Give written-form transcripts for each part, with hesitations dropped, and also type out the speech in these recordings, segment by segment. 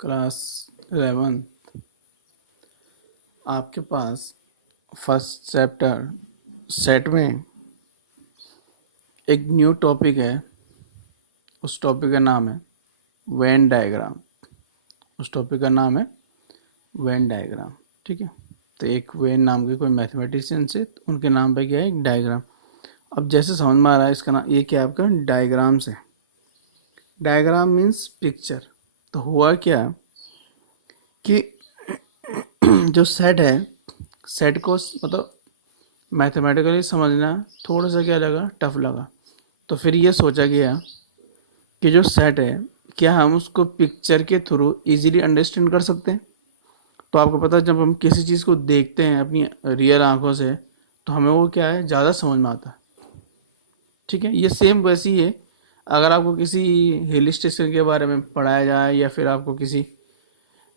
Class 11 आपके पास first chapter set में एक न्यू टॉपिक है। उस टॉपिक का नाम है वेन डायग्राम। उस टॉपिक का नाम है वेन डायग्राम। ठीक है, तो एक वेन नाम के कोई मैथमेटिशियन से उनके नाम पे क्या है, एक डायग्राम। अब जैसे समझ में आ रहा है इसका नाम, ये क्या आपका डायग्राम से, डायग्राम मीन्स पिक्चर। तो हुआ क्या कि जो सेट है, सेट को मतलब मैथमेटिकली समझना थोड़ा सा क्या लगा, टफ लगा। तो फिर ये सोचा गया कि जो सेट है, क्या हम उसको पिक्चर के थ्रू इजीली अंडरस्टैंड कर सकते हैं। तो आपको पता है, जब हम किसी चीज़ को देखते हैं अपनी रियल आंखों से, तो हमें वो क्या है, ज़्यादा समझ में आता है। ठीक है, ये सेम वैसी है। अगर आपको किसी हिल स्टेशन के बारे में पढ़ाया जाए या फिर आपको किसी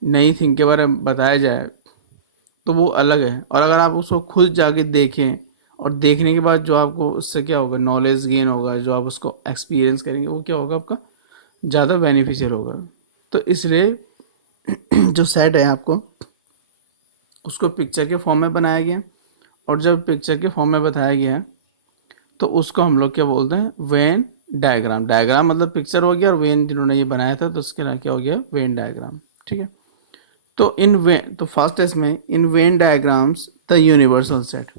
नई थिंग के बारे में बताया जाए तो वो अलग है। और अगर आप उसको खुद जाके देखें और देखने के बाद जो आपको उससे क्या होगा, नॉलेज गेन होगा, जो आप उसको एक्सपीरियंस करेंगे, वो क्या होगा, आपका ज़्यादा बेनिफिशियल होगा। तो इसलिए जो सेट है आपको उसको पिक्चर के फॉर्म में बनाया गया। और जब पिक्चर के फॉर्म में बताया गया तो उसको हम लोग क्या बोलते हैं, वेन डायग्राम। डायग्राम मतलब पिक्चर हो गया, और वेन जिन्होंने ये बनाया था तो उसके नाम क्या हो गया, वेन डायग्राम। ठीक है, तो इन वेन, तो फर्स्ट इसमें इन Venn diagrams the universal set.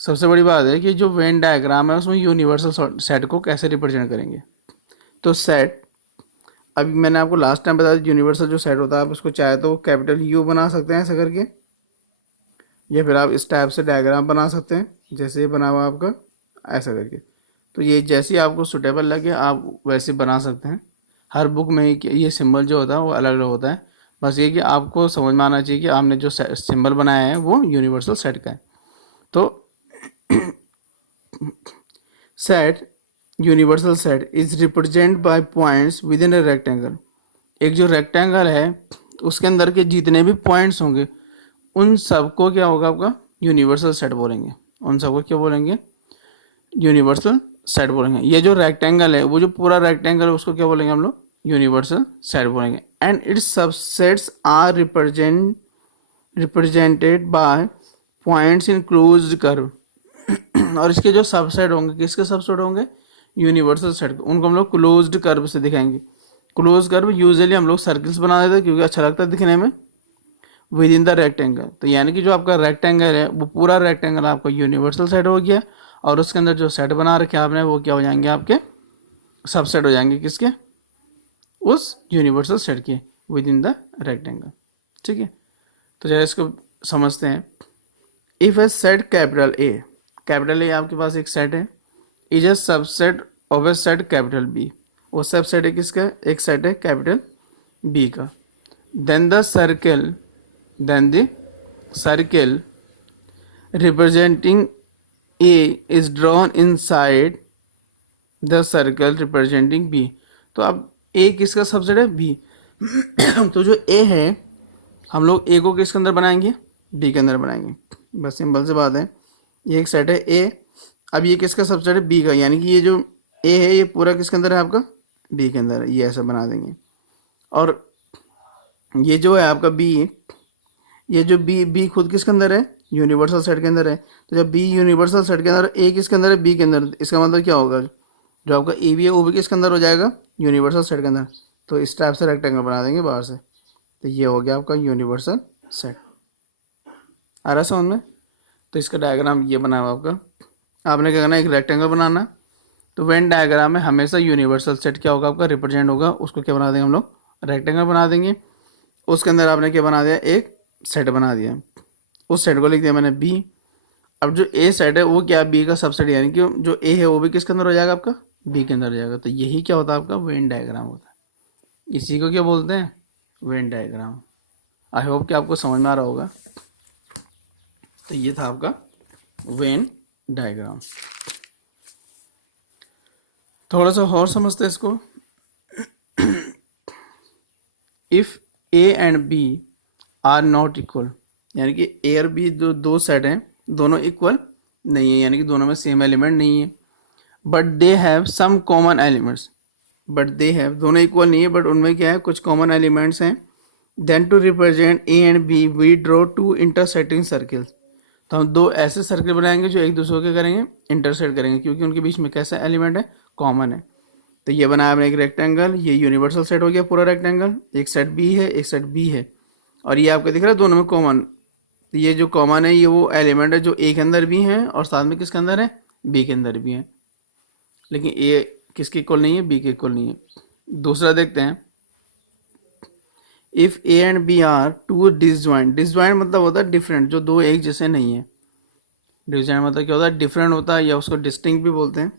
सबसे बड़ी बात है कि जो वेन डायग्राम है उसमें यूनिवर्सल सेट को कैसे रिप्रेजेंट करेंगे। तो सेट, अभी मैंने आपको लास्ट टाइम बताया, यूनिवर्सल जो सेट होता है आप उसको चाहे तो कैपिटल यू बना सकते हैं ऐसा करके, या फिर आप इस टाइप से डायग्राम बना सकते हैं जैसे ये बना हुआ आपका ऐसा करके। तो ये जैसे आपको सुटेबल लगे आप वैसे बना सकते हैं। हर बुक में ये सिंबल जो होता है वो अलग अलग होता है। बस ये कि आपको समझ में आना चाहिए कि आपने जो सिंबल बनाया है वो यूनिवर्सल सेट का है। तो set, universal set is represent by points with in a rectangle. एक जो रेक्टेंगल है उसके अंदर के जितने भी पॉइंट्स होंगे उन सबको क्या होगा, आपका यूनिवर्सल सेट बोलेंगे। उन सबको क्या बोलेंगे, यूनिवर्सल सेट बोलेंगे। ये जो रेक्टेंगल है, वो जो पूरा रेक्टेंगल है उसको क्या बोलेंगे हम लोग, यूनिवर्सल सेट बोलेंगे। And its subsets are represented by points in closed curve. और इसके जो सबसेट होंगे, किसके सबसेट होंगे, यूनिवर्सल सेट, उनको हम लोग क्लोज्ड कर्व से दिखाएंगे। क्लोज कर्व यूजुअली हम लोग सर्कल्स बना देते हैं क्योंकि अच्छा लगता है दिखने में, विद इन द रेक्टेंगल। तो यानी कि जो आपका रेक्टेंगल है वो पूरा रेक्टेंगल आपका यूनिवर्सल सेट हो गया, और उसके अंदर जो सेट बना रखे आपने वो क्या हो जाएंगे, आपके सबसेट हो जाएंगे, किसके, उस यूनिवर्सल सेट के विद इन द रेक्टेंगल। ठीक है, तो जरा इसको समझते हैं। If a set capital A आपके पास एक सेट है, is a subset of a set capital B. वो सबसेट है किसका, एक सेट है कैपिटल बी का। Then the circle representing A is drawn inside the circle representing B। तो अब A किसका सबसेट है, B। तो जो A है हम लोग A को किसके अंदर बनाएंगे, B के अंदर बनाएंगे। बस सिंपल सी बात है, ये एक सेट है A। अब ये किसका सबसेट है, B का, यानी कि ये जो A है ये पूरा किसके अंदर है, आपका B के अंदर है। ये ऐसा बना देंगे। और ये जो है आपका B, ये जो बी खुद किसके अंदर है, यूनिवर्सल सेट के अंदर है। तो जब बी यूनिवर्सल सेट के अंदर, ए किसके अंदर है, बी के अंदर, इसका मतलब क्या होगा, जो आपका ए बी है वो भी किसके अंदर हो जाएगा, यूनिवर्सल सेट के अंदर। तो इस टाइप से रेक्टेंगल बना देंगे बाहर से, तो ये हो गया आपका यूनिवर्सल सेट। आ रहा समझ में। तो इसका डायग्राम ये बना हुआ आपका। आपने क्या करना है, एक रेक्टेंगल बनाना। तो वेन डायग्राम में हमेशा यूनिवर्सल सेट क्या होगा, आपका रिप्रेजेंट होगा। उसको क्या बना देंगे हम लोग, रेक्टेंगल बना देंगे। उसके अंदर आपने क्या बना दिया, एक सेट बना दिया। उस सेट को लिख दिया मैंने बी। अब जो ए सेट है वो क्या, बी का सबसेट, यानी कि जो ए है वो भी किसके अंदर हो जाएगा, आपका बी के अंदर हो जाएगा। तो यही क्या होता है, आपका वेन डायग्राम होता है। इसी को क्या बोलते हैं, वेन डायग्राम। आई होप कि आपको समझ में आ रहा होगा। तो ये था आपका वेन डायग्राम। थोड़ा सा और समझते हैं इसको। If A and B are not equal, यानी कि ए और बी जो दो सेट हैं दोनों इक्वल नहीं है, यानी कि दोनों में सेम एलिमेंट नहीं है। But they have some common elements, but they have, दोनों इक्वल नहीं है बट उनमें क्या है, कुछ कॉमन एलिमेंट्स हैं। Then to represent A and B we draw two intersecting circles. तो हम दो ऐसे सर्किल बनाएंगे जो एक दूसरे के करेंगे इंटरसेक्ट करेंगे, क्योंकि उनके बीच में कैसा एलिमेंट है, कॉमन है। तो ये बनाया हमने एक रेक्टेंगल, ये यूनिवर्सल सेट हो गया पूरा रेक्टेंगल, एक सेट बी है एक सेट बी है, और ये आपको दिख रहा है दोनों में कॉमन। तो ये जो कॉमन है ये वो एलिमेंट है जो ए के अंदर भी है और साथ में किसके अंदर है, बी के अंदर भी है, लेकिन ए किसके इक्वल नहीं है, बी के इक्वल नहीं है। दूसरा देखते हैं, if A and B are two disjoint. Disjoint मतलब होता है डिफरेंट, जो दो एक जैसे नहीं है। डिसजॉइंट मतलब क्या होता है, डिफरेंट होता है, या उसको डिस्टिंक्ट भी बोलते हैं,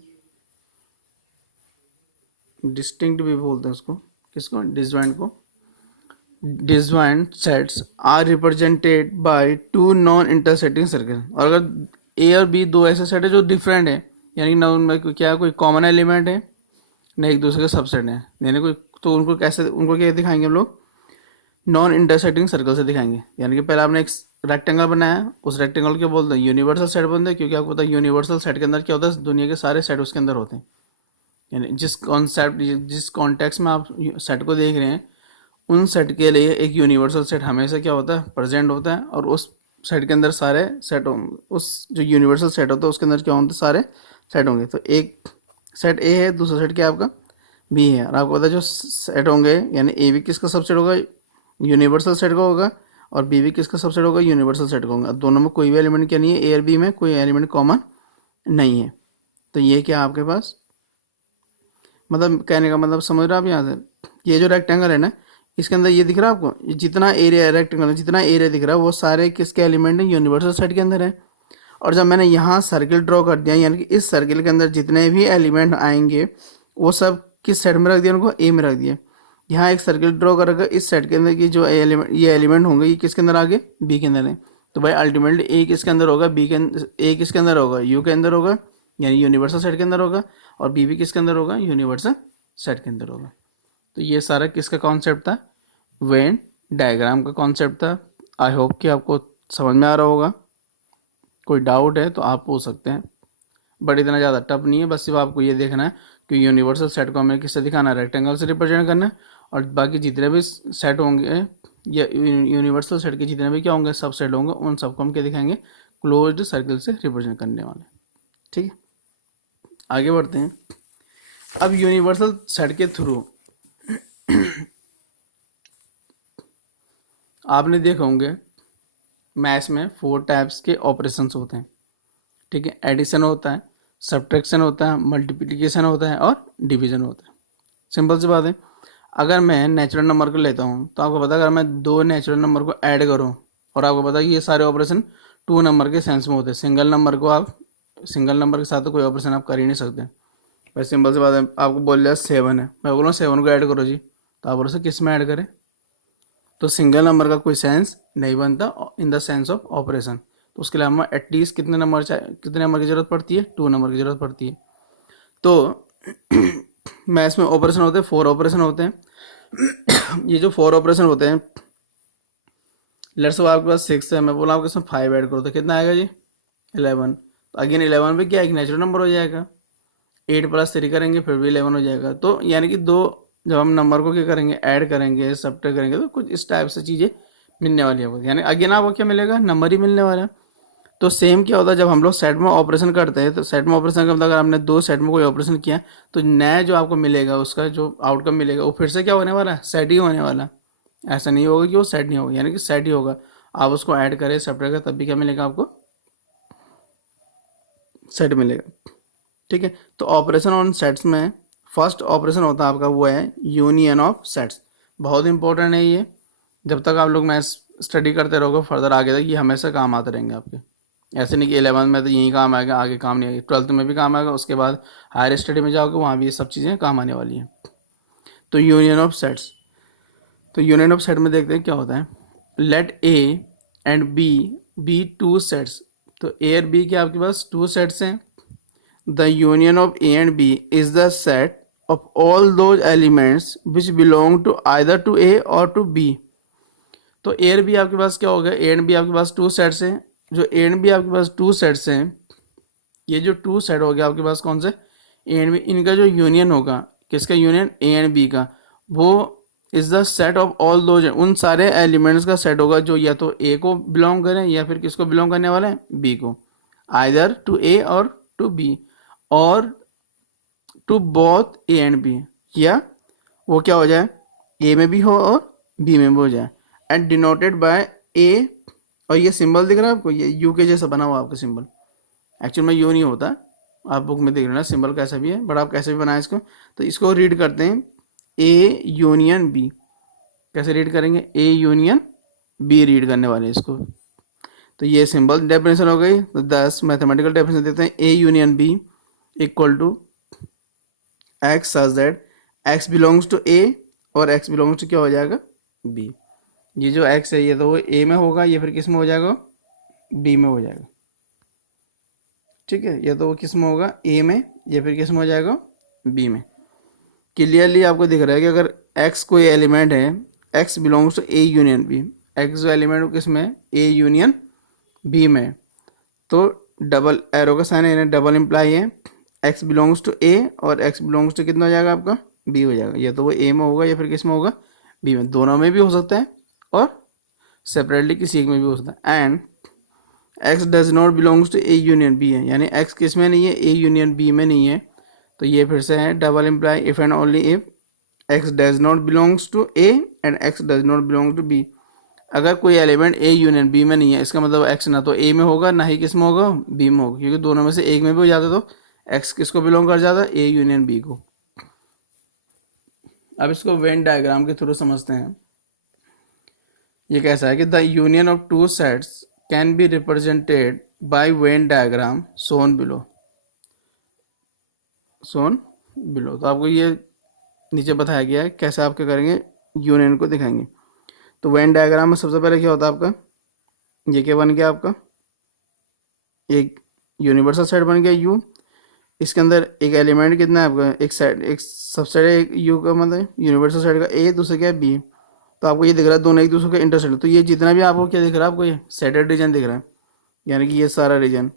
डिस्टिंक्ट भी बोलते हैं उसको, किसको, डिसजॉइंट को। Disjoint sets are represented by two non intersecting circle. और अगर ए और बी दो ऐसे सेट है जो डिफरेंट है, यानी ना उनमें क्या कोई कॉमन एलिमेंट है ना एक दूसरे के सबसेट है, यानी कोई, तो उनको कैसे, उनको क्या दिखाएंगे हम लोग, नॉन इंटरसेक्टिंग सर्कल से दिखाएंगे। यानी कि पहले आपने एक रेक्टेंगल बनाया, उस रेक्टेंगल को बोलते हैं यूनिवर्सल सेट बोलते हैं, क्योंकि आपको पता है यूनिवर्सल सेट के अंदर क्या होता है, दुनिया के सारे सेट उसके अंदर होते हैं। यानी जिस कॉन्सेप्ट, जिस कॉन्टेक्स्ट में आप सेट को देख रहे हैं, उन सेट के लिए एक यूनिवर्सल सेट हमेशा क्या होता है, प्रेजेंट होता है, और उस सेट के अंदर सारे सेट होंगे, उस जो यूनिवर्सल सेट होता है उसके अंदर क्या होते हैं, सारे सेट होंगे। तो एक सेट ए है, दूसरा सेट क्या आपका बी है, और आपको पता है जो सेट होंगे, यानी ए भी किसका सबसेट होगा, यूनिवर्सल सेट का होगा, और बी भी किसका सबसेट होगा, यूनिवर्सल सेट का होगा। दोनों में कोई भी एलिमेंट क्या नहीं है, ए और बी में कोई एलिमेंट कॉमन नहीं है। तो ये क्या आपके पास, मतलब कहने का मतलब समझ रहे हो आप यहाँ से, ये जो रेक्टेंगल है ना, इसके अंदर ये दिख रहा है आपको, ये जितना एरिया है रेक्टेंगल, जितना एरिया दिख रहा है वो सारे किसके एलिमेंट है, यूनिवर्सल सेट के अंदर है। और जब मैंने यहाँ सर्किल ड्रॉ कर दिया, यानी कि इस सर्किल के अंदर जितने भी एलिमेंट आएंगे वो सब किस सेट में रख दिया, उनको ए में रख दिया। यहाँ एक सर्किल ड्रॉ कर इस सेट के अंदर की जो एलिमेंट, ये एलिमेंट होंगे, ये किसके अंदर आगे, बी के अंदर है। तो भाई अल्टीमेटली ए किसके अंदर होगा, बी के अंदर, ए किसके अंदर होगा, यू के अंदर होगा, यानी यूनिवर्सल सेट के अंदर होगा, और बी भी किसके अंदर होगा, यूनिवर्सल सेट के अंदर होगा। तो ये सारा किसका कॉन्सेप्ट था, वेन डायग्राम का कॉन्सेप्ट था। आई होप कि आपको समझ में आ रहा होगा। कोई डाउट है तो आप पूछ सकते हैं, बट इतना ज़्यादा टफ नहीं है, बस सिर्फ आपको ये देखना है कि यूनिवर्सल सेट को हमें किससे दिखाना है, रेक्टेंगल से रिप्रेजेंट करना है, और बाकी जितने भी सेट होंगे या यूनिवर्सल सेट के जितने भी क्या होंगे, सब सेट होंगे, उन सबको हम क्या दिखाएंगे, क्लोज्ड सर्किल से रिप्रेजेंट करने वाले। ठीक है, आगे बढ़ते हैं। अब यूनिवर्सल सेट के थ्रू आपने देखा होंगे मैथ्स में 4 टाइप्स के ऑपरेशंस होते हैं। ठीक है, एडिशन होता है, सब्ट्रैक्शन होता है, मल्टीप्लिकेशन होता है, और डिवीजन होता है। सिंपल सी बात है, अगर मैं नेचुरल नंबर को लेता हूँ तो आपको पता है, अगर मैं दो नेचुरल नंबर को ऐड करूँ, और आपको पता है कि ये सारे ऑपरेशन 2 नंबर के सेंस में होते हैं। सिंगल नंबर को आप, सिंगल नंबर के साथ तो कोई ऑपरेशन आप कर ही नहीं सकते। भाई सिंपल सी बात है, आपको बोल दिया 7 है, मैं बोलूँ 7 को ऐड करो जी, तो आप बोलो किस में ऐड करें, तो सिंगल नंबर का कोई सेंस नहीं बनता in the sense of operation. तो उसके लिए हमें एटलीस्ट कितने नंबर की ज़रूरत पड़ती है, 2 नंबर की ज़रूरत पड़ती है। तो मैथ्स में ऑपरेशन होते हैं, 4 ऑपरेशन होते हैं। ये जो 4 ऑपरेशन होते हैं, लेट्स सपोज आपके पास 6 है, मैं बोला आपके इसमें 5 ऐड करो तो कितना आएगा जी, 11। तो अगेन 11 पे क्या एक नेचुरल नंबर हो जाएगा, 8 + 3 करेंगे फिर भी 11 हो जाएगा। तो यानी कि दो, जब हम नंबर को क्या करेंगे, ऐड करेंगे, सब्ट्रैक्ट करेंगे, तो कुछ इस टाइप से चीज़ें मिलने वाली है, यानी अगेन आपको क्या मिलेगा, नंबर ही मिलने वाला है। तो सेम क्या होता है, जब हम लोग सेट में ऑपरेशन करते हैं, तो सेट में ऑपरेशन का मतलब अगर हमने 2 सेट में कोई ऑपरेशन किया, तो नया जो आपको मिलेगा, उसका जो आउटकम मिलेगा वो फिर से क्या होने वाला है, सेट ही होने वाला। ऐसा नहीं होगा कि वो सेट नहीं होगा, यानी कि सेट ही होगा। आप उसको ऐड करें, सब्ट्रैक्ट करें, तब भी क्या मिलेगा आपको, सेट मिलेगा। ठीक है, तो ऑपरेशन ऑन सेट्स में फर्स्ट ऑपरेशन होता है आपका, वो है यूनियन ऑफ सेट्स। बहुत इंपॉर्टेंट है ये, जब तक आप लोग मैथ्स स्टडी करते रहोगे फर्दर आगे तक, ये हमेशा काम आते रहेंगे आपके। ऐसे नहीं कि 11th में तो यही काम आएगा, आगे काम नहीं आएगा, 12th में भी काम आएगा, उसके बाद हायर स्टडी में जाओगे वहाँ भी ये सब चीज़ें काम आने वाली हैं। तो यूनियन ऑफ सेट्स, तो यूनियन ऑफ सेट में देखते हैं क्या होता है, let A and B 2 sets. तो ए और बी के आपके पास 2 सेट्स हैं। The union of A and B is the set of all those elements which belong to either to A or to B. तो A और B आपके पास क्या हो गया, A and B आपके पास 2 सेट्स हैं। जो A and B आपके पास 2 सेट्स हैं, ये जो 2 सेट हो गया आपके पास कौन से, A and B, इनका जो यूनियन होगा, किसका यूनियन, A and B का, वो is the set of all those, उन सारे एलिमेंट्स का सेट होगा जो या तो ए को बिलोंग करें या फिर किसको बिलोंग करने वाले हैं, बी को, आइदर टू ए और टू बी और to both A and B, या वो क्या हो जाए ए में भी हो और बी में भी हो जाए, एंड डिनोटेड बाय ए, और ये सिंबल दिख रहा है आपको, ये यू के जैसा बना हुआ आपका सिंबल, एक्चुअल में यू नहीं होता, आप बुक में देख रहे ना सिंबल कैसा भी है, बट आप कैसे भी बनाए इसको, तो इसको रीड करते हैं ए यूनियन बी, कैसे रीड करेंगे, ए यूनियन बी रीड करने वाले इसको, तो ये सिंबल डेफिनेशन हो गई। तो 10 मैथमेटिकल डेफिनेशन देते हैं, A union B equal to X such that X belongs to A और एक्स बिलोंग्स टू क्या हो जाएगा, बी। ये जो एक्स है ये तो वो ए में होगा, ये फिर किस में हो जाएगा, बी में हो जाएगा, ठीक है, ये तो वो किस में होगा, ए में, या फिर किस में हो जाएगा, बी में। क्लियरली आपको दिख रहा है कि अगर x कोई एलिमेंट है, x belongs to A union B, x जो एलिमेंट हो किस में, ए यूनियन बी में, तो डबल एरो का साइन है, डबल इम्प्लाई है, x बिलोंग्स टू ए और x बिलोंग्स टू कितना हो जाएगा आपका, b हो जाएगा, या तो वो a में होगा या फिर किस में होगा, b में, दोनों में भी हो सकता है और सेपरेटली किसी एक में भी हो सकता है। And x does not belongs to A union b है, यानी x किस में नहीं है, ए यूनियन b में नहीं है, तो ये फिर से है double imply if and only if x does not belongs to a and x does not belong to b। अगर कोई एलिमेंट a यूनियन b में नहीं है, इसका मतलब x ना तो a में होगा ना ही किस में होगा, b में होगा, क्योंकि दोनों में से एक में भी हो जाता तो x किसको बिलोंग कर जाता, a यूनियन b को। अब इसको वेन डायग्राम के थ्रू समझते हैं। ये कैसा है कि the union of two sets can be represented by Venn diagram Son below, Son below. तो आपको ये नीचे बताया गया है कैसे आप क्या करेंगे, यूनियन को दिखाएंगे। तो वेन डायग्राम में सबसे पहले क्या होता है आपका, ये क्या बन गया आपका, एक यूनिवर्सल सेट बन गया यू, इसके अंदर एक एलिमेंट कितना है आपका, एक सेट, एक सबसेट है एक यू का, मतलब यूनिवर्सल सेट का ए, दूसरे क्या है बी। तो आपको ये दिख रहा है दोनों एक दूसरे का इंटरसेक्ट, तो ये जितना भी आपको क्या दिख रहा है, आपको ये सेटेड रीजन दिख रहा है, यानी कि ये सारा रीजन,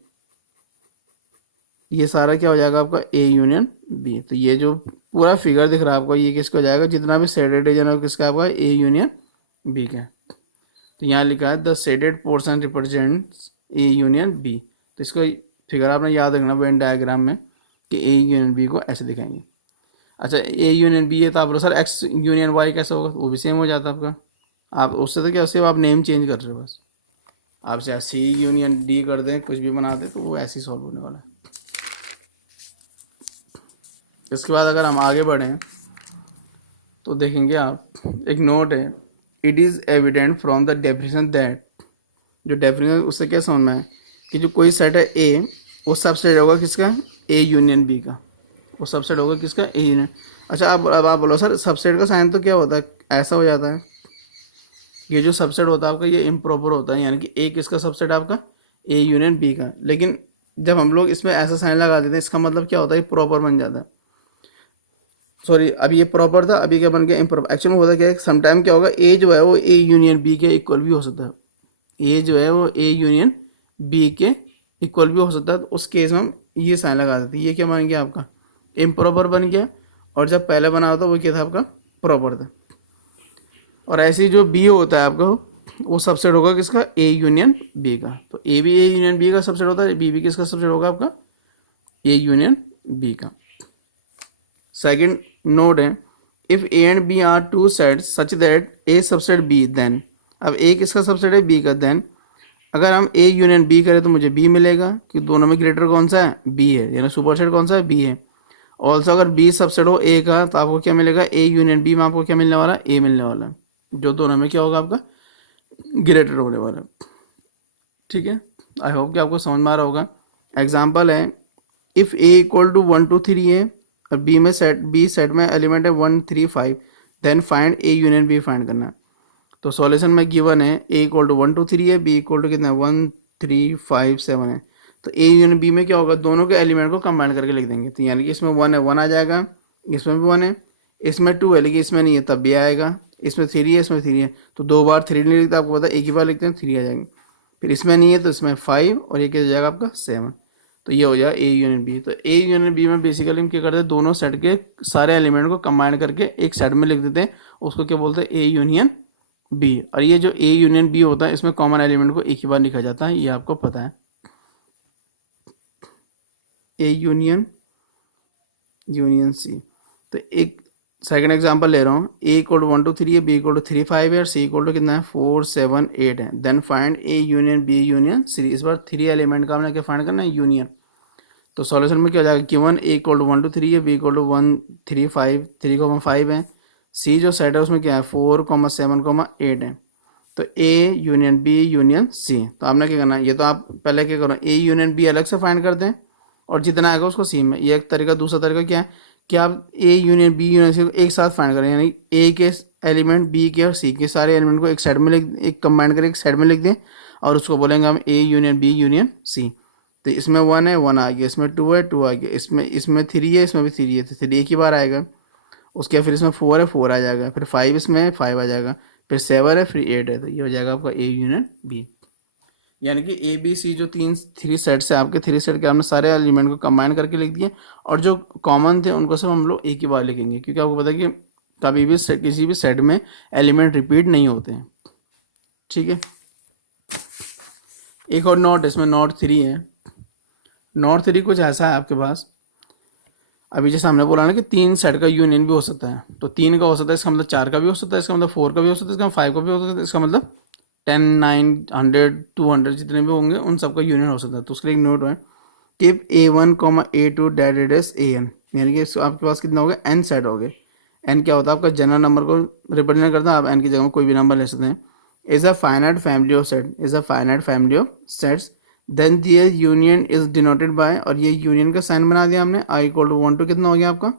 ये सारा क्या हो जाएगा आपका ए यूनियन बी। तो ये जो पूरा फिगर दिख रहा है आपको, ये किसका हो जाएगा, जितना भी शेडेड रीजन है किसका आपका, ए यूनियन बी का। तो यहाँ लिखा है the shaded portion represents A union B. तो इसको फिगर आपने याद रखना वेन डायग्राम में कि ए यूनियन बी को ऐसे दिखाएंगे। अच्छा ए यूनियन बी है तो आप बोलो सर एक्स यूनियन वाई कैसे होगा, वो भी सेम हो जाता है आपका। आप उससे तो क्या, सिर्फ आप नेम चेंज कर रहे हो बस, आप चाहे सी यूनियन डी कर दें, कुछ भी बना दें, तो वो ऐसे ही सॉल्व होने वाला है। इसके बाद अगर हम आगे बढ़ें तो देखेंगे आप, एक नोट है, it is evident from the definition that, जो डेफिनेशन उससे क्या समझ में है कि जो कोई सेट है ए, वो सबसेट होगा किसका, ए यूनियन बी का, वो सबसेट होगा किसका, ए यूनियन। अच्छा अब आप बोलो सर सबसेट का साइन तो क्या होता है, ऐसा हो जाता है, ये जो सबसेट होता है आपका ये इम्प्रॉपर होता है, यानी कि ए किसका सबसेट आपका, ए यूनियन बी का। लेकिन जब हम लोग इसमें ऐसा साइन लगा देते हैं, इसका मतलब क्या होता है, प्रॉपर बन जाता है। सॉरी अभी ये प्रॉपर था, अभी क्या बन गया इम्प्रॉपर। एक्चुअली में होता क्या है, समटाइम क्या होगा, ए जो है वो ए यूनियन बी के इक्वल भी हो सकता है, ए जो है वो ए यूनियन बी के इक्वल भी हो सकता है। तो उस केस में हम ये साइन लगा देते हैं, ये क्या बन गया आपका, इम्प्रॉपर बन गया, और जब पहले बना होता वो क्या था आपका, प्रॉपर था। और ऐसे ही जो बी होता है आपका, वो सबसेट होगा किसका, ए यूनियन बी का। तो ए भी ए यूनियन बी का सबसेट होता है, बी भी किसका सबसेट होगा आपका, ए यूनियन बी का। सेकंड नोट है, if A and B are two sets such that A subset B, then, अब ए किसका सबसेट है, बी का, देन अगर हम ए यूनियन बी करें तो मुझे बी मिलेगा, कि दोनों में ग्रेटर कौन सा है, बी है, यानी सुपरसेट कौन सा है, बी है। ऑल्सो अगर बी सबसेट हो ए का तो आपको क्या मिलेगा, ए यूनियन बी में आपको क्या मिलने वाला है, ए मिलने वाला है, जो दोनों में क्या होगा आपका, ग्रेटर होने वाला है। ठीक है, आई होप कि आपको समझ में आ रहा होगा। एग्जाम्पल है, इफ़ ए इक्वल टू 1 2 3 है और बी में सेट, बी सेट में एलिमेंट है 1 3 5, then find A union B find करना है। तो सॉल्यूशन में गिवन है ए इक्वल टू 1 2 3 है, बी इक्वल टू कितना है 1 3 5 7 है। तो ए यूनियन बी में क्या होगा, दोनों के एलिमेंट को कंबाइन करके लिख देंगे। तो यानी कि इसमें 1 है 1 आ जाएगा, इसमें भी 1 है, इसमें 2 है लेकिन इसमें नहीं है तब भी आएगा, इसमें 3 है इसमें 3 है, तो 2 बार 3 नहीं लिखता, आपको पता है एक ही बार लिखते हैं 3 आ जाएंगे। फिर इसमें नहीं है तो इसमें 5 और ये क्या हो जाएगा आपका 7। तो ये हो जाएगा ए यूनियन बी। तो ए यूनियन बी में बेसिकली हम क्या करते हैं, दोनों सेट के सारे एलिमेंट को कंबाइन करके एक सेट में लिख देते हैं, उसको क्या बोलते हैं, ए यूनियन बी। और ये जो ए यूनियन बी होता है इसमें कॉमन एलिमेंट को एक ही बार लिखा जाता है, ये आपको पता है। A union C. तो एक सेकंड एग्जांपल ले रहा हूँ, ए इक्वल टू 1 2 3 है, बी इक्वल टू 3 5 है और सी इक्वल टू कितना है 4 7 8 है। Then find A union B union C. इस बार 3 एलिमेंट का हमने क्या फाइंड करना है, यूनियन। तो सॉल्यूशन में क्या हो जाएगा, गिवन ए इक्वल टू 1 2 3 है, बी इक्वल टू 1 3 5 3,5 है, सी जो सेट है उसमें क्या है 4 7 8 है। तो A union B union C. तो आपने क्या करना है, ये तो आप पहले क्या करो, ए यूनियन बी अलग से फाइंड करते हैं और जितना आएगा उसको सी में। ये एक तरीका। दूसरा तरीका क्या है कि आप A union B union C को एक साथ फाइंड करें, यानी ए के एलिमेंट, बी के और सी के सारे एलिमेंट को एक साइड में एक कंबाइन करके एक साइड में लिख दें और उसको बोलेंगे हम A union B union C. तो इसमें 1 है 1 आ गया, इसमें 2 है 2 आ गया, इसमें 3 है, इसमें भी 3 है, तो 3 एक ही बार आएगा। उसके बाद फिर इसमें 4 है 4 आ जाएगा, फिर 5 इसमें 5 आ जाएगा, फिर 7 है, फिर 8 है। तो ये हो जाएगा आपका ए यूनियन बी। यानी कि ए बी सी जो 3 सेट्स है आपके, 3 सेट के हमने सारे एलिमेंट को कंबाइन करके लिख दिए और जो कॉमन थे उनको सब हम लोग एक ही बार लिखेंगे, क्योंकि आपको पता है कि कभी भी किसी भी सेट में एलिमेंट रिपीट नहीं होते हैं। ठीक है, एक और नोट, इसमें नोट 3 है। नोट 3 कुछ ऐसा है आपके पास, अभी जैसे हमने बोला ना कि 3 सेट का यूनियन भी हो सकता है, तो 3 का हो सकता है, इसका मतलब 4 का भी हो सकता है, इसका मतलब 4 का भी हो सकता है, इसका 5 का भी हो सकता है, इसका मतलब 10 9 100 200 जितने भी होंगे उन सबका यूनियन हो सकता है। तो उसके लिए एक नोट है, tip A1, A2 dead S AN, यानी कि आपके पास कितना हो गया, n सेट हो गए। n क्या होता है, आपका जनरल नंबर को रिप्रेजेंट करता है, आप n की जगह कोई भी नंबर ले सकते हैं। Is a finite family of set, is a finite family of sets, then their union is denoted by, और ये यूनियन का साइन बना दिया हमने, i इक्वल टू 1 to कितना हो गया आपका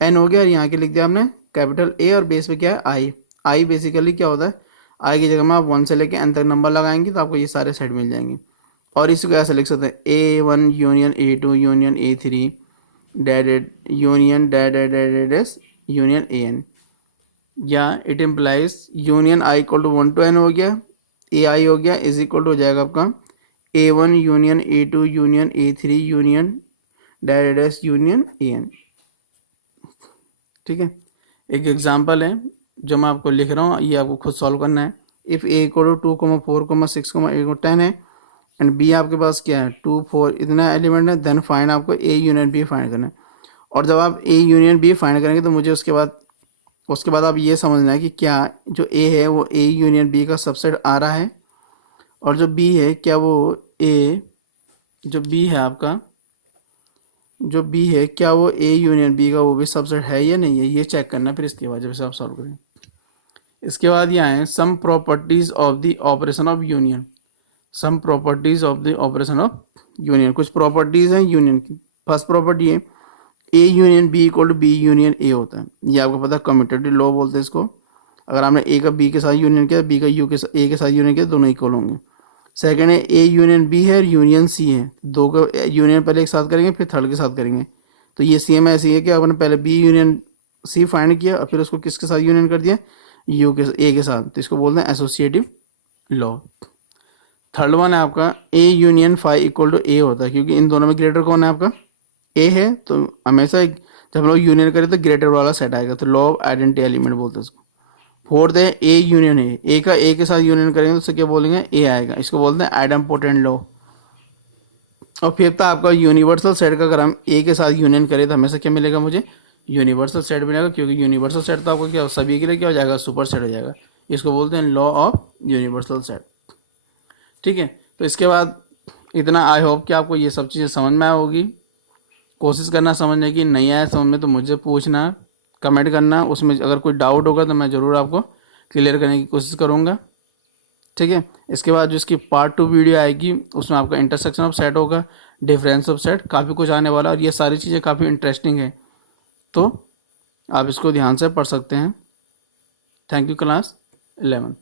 n हो गया, और यहाँ के लिख दिया आपने कैपिटल A और बेस पे क्या है i बेसिकली क्या होता है, i की जगह में आप 1 से लेके n तक नंबर लगाएंगे तो आपको ये सारे सेट मिल जाएंगे। और इसको ऐसे लिख सकते हैं A1 union A2 union A3 dotted union dotted S union AN, या it implies union i equal to 1 to n हो गया, AI हो गया, इज इक्वल टू हो जाएगा आपका A1 union A2 union A3 union dotted S union AN। ठीक है, एक एग्जांपल है जो मैं आपको लिख रहा हूँ, ये आपको खुद सॉल्व करना है। इफ़ A इक्वल टू 2 4 6 8 10 है एंड बी आपके पास क्या है 2 4 इतना एलिमेंट है, देन फाइंड आपको ए यूनियन बी फाइंड करना है। और जब आप ए यूनियन बी फाइंड करेंगे तो मुझे उसके बाद आप ये समझना है कि क्या जो ए है वो ए यूनियन बी का सबसेट आ रहा है, और जो बी है क्या वो ए जो बी है आपका जो बी है क्या वो ए यूनियन बी का वो भी सबसेट है या नहीं है, ये चेक करना है। फिर इसके बाद जब से आप सॉल्व करें, इसके बाद ये आए some properties of the operation of union, some properties of the operation of union. कुछ प्रॉपर्टीज हैं यूनियन की। फर्स्ट प्रॉपर्टी है A union B equal to B union A होता है, ये आपको पता है कम्यूटेटिव लॉ बोलते हैं इसको। अगर आपने ए का बी के साथ यूनियन किया, बी का ए के साथ यूनियन किया, दोनों इक्वल होंगे। सेकंड है ए यूनियन बी है और यूनियन सी है, दो का यूनियन पहले एक साथ करेंगे फिर थर्ड के साथ करेंगे। तो ये सेम ऐसी है कि आपने पहले बी यूनियन सी फाइंड किया और फिर उसको किसके साथ यूनियन कर दिया, ए के साथ, तो इसको बोलते हैं एसोसिएटिव लॉ। थर्ड वन है आपका A union phi equal to A होता है, क्योंकि इन दोनों में ग्रेटर कौन है आपका, ए है, तो हमेशा जब हम लोग यूनियन करें तो ग्रेटर वाला सेट आएगा, तो लॉ ऑफ आइडेंटिटी एलिमेंट बोलते हैं इसको। फोर्थ है ए यूनियन ए का ए के साथ यूनियन करेंगे तो उससे क्या बोलेंगे, ए आएगा, इसको बोलते हैं आइडेम्पोटेंट लॉ। और फिफ्थ आपका यूनिवर्सल सेट का अगर हम ए के साथ यूनियन करें तो हमेशा क्या मिलेगा, मुझे यूनिवर्सल सेट मिलेगा, क्योंकि यूनिवर्सल सेट तो आपको क्या सभी के लिए क्या हो जाएगा, सुपर सेट हो जाएगा। इसको बोलते हैं लॉ ऑफ यूनिवर्सल सेट। ठीक है, तो इसके बाद इतना, आई होप कि आपको ये सब चीज़ें समझ में आया होगी। कोशिश करना समझने की, नहीं आया समझ में तो मुझे पूछना, कमेंट करना, उसमें अगर कोई डाउट होगा तो मैं ज़रूर आपको क्लियर करने की कोशिश करूँगा। ठीक है, इसके बाद जो इसकी पार्ट 2 वीडियो आएगी उसमें आपका इंटरसेक्शन ऑफ सेट होगा, डिफरेंस ऑफ सेट, काफ़ी कुछ आने वाला, और ये सारी चीज़ें काफ़ी इंटरेस्टिंग है, तो आप इसको ध्यान से पढ़ सकते हैं। Thank you class 11।